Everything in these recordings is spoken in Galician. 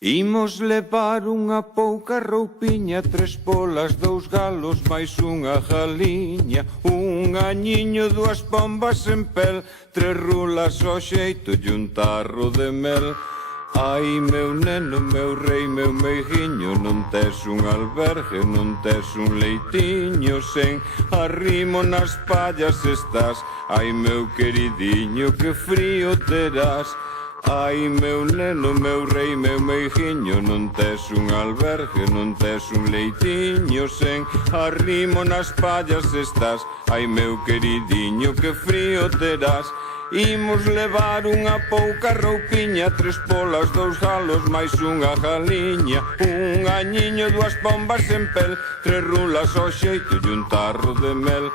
Imos levar unha pouca roupiña, 3 polas, 2 galos, máis unha galiña, un añiño, 2 pombas en pel, 3 rulas ao xeito e un tarro de mel. Ai, meu neno, meu rei, meu meigiño, non tes un albergue, non tes un leitiño, sen arrimo nas pallas estás. Ai, meu queridiño, que frío terás. Ai, meu neno, meu rei, meu meigiño, non tes un albergue, non tes un leitiño, sen arrimo nas pallas estás. Ai, meu queridiño, que frío terás. Imos levar unha pouca roupiña, 3 polas, 2 galos, máis unha galiña, un añiño, 2 pombas en pel, 3 rulas ao xeito e un tarro de mel.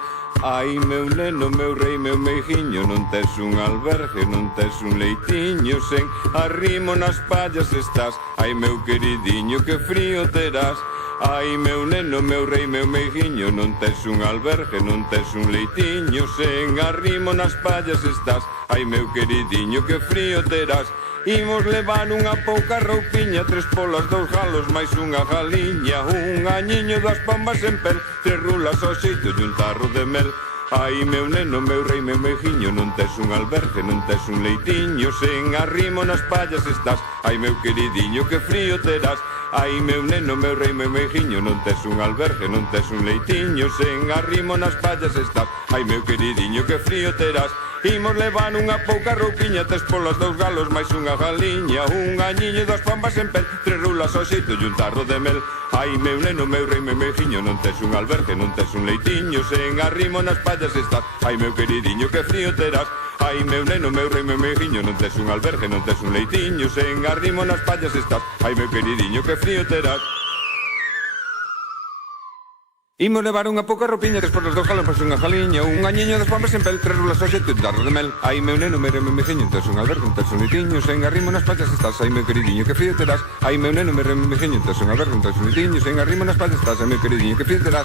Ai, meu neno, meu rei, meu meigiño, non tes un albergue, non tes un leitiño, sen arrimo nas pallas estás. Ai, meu queridiño, que frío terás. Ai, meu neno, meu rei, meu meigiño, non tes un albergue, non tes un leitiño, sen arrimo nas pallas estás. Ai, meu queridiño, que frío terás. Imos levar unha pouca roupiña, 3 polas, 2 galos, máis unha galiña, un añiño, 2 pombas en pel, 3 rulas ao xeito e un tarro de mel. Ai, meu neno, meu rei, meu meigiño, non tes un albergue, non tes un leitiño, sen arrimo nas pallas estás. Ai, meu queridiño, que frío terás. Ai, meu neno, meu rei, meu meigiño, non tes un albergue, non tes un leitiño, sen arrimo nas pallas estás. Ai, meu queridiño, que frío terás. Imos levar unha pouca roupiña, 3 polas, 2 galos, máis unha galiña, un añiño, 2 pombas en pel, 3 rulas ao xeito e un tarro de mel. Ai, meu neno, meu rei, meu meigiño, non tes un albergue, non tes un leitiño, sen arrimo nas pallas estás. Ai, meu queridiño, que frío terás. Ai, meu neno, meu rei, meu meigiño, non tes un albergue, non tes un leitiño, sen arrimo nas pallas estás. Ai, meu queridiño, que frío terás. Imos levar unha pouca roupiña, 3 polas, 2 galos, máis unha galiña, un añiño, 2 pombas en pel, 3 rulas ao xeito e un tarro de mel. Ai, meu neno, meu rei, meu meigiño, non tes un albergue, non tes un leitiño, sen arrimo nas pallas estás. Ai, meu queridiño, que frío terás. Ai, meu neno, meu rei, meu meigiño, non tes un albergue, non tes un leitiño, sen arrimo nas pallas estás. Ai, meu queridiño, que frío terás.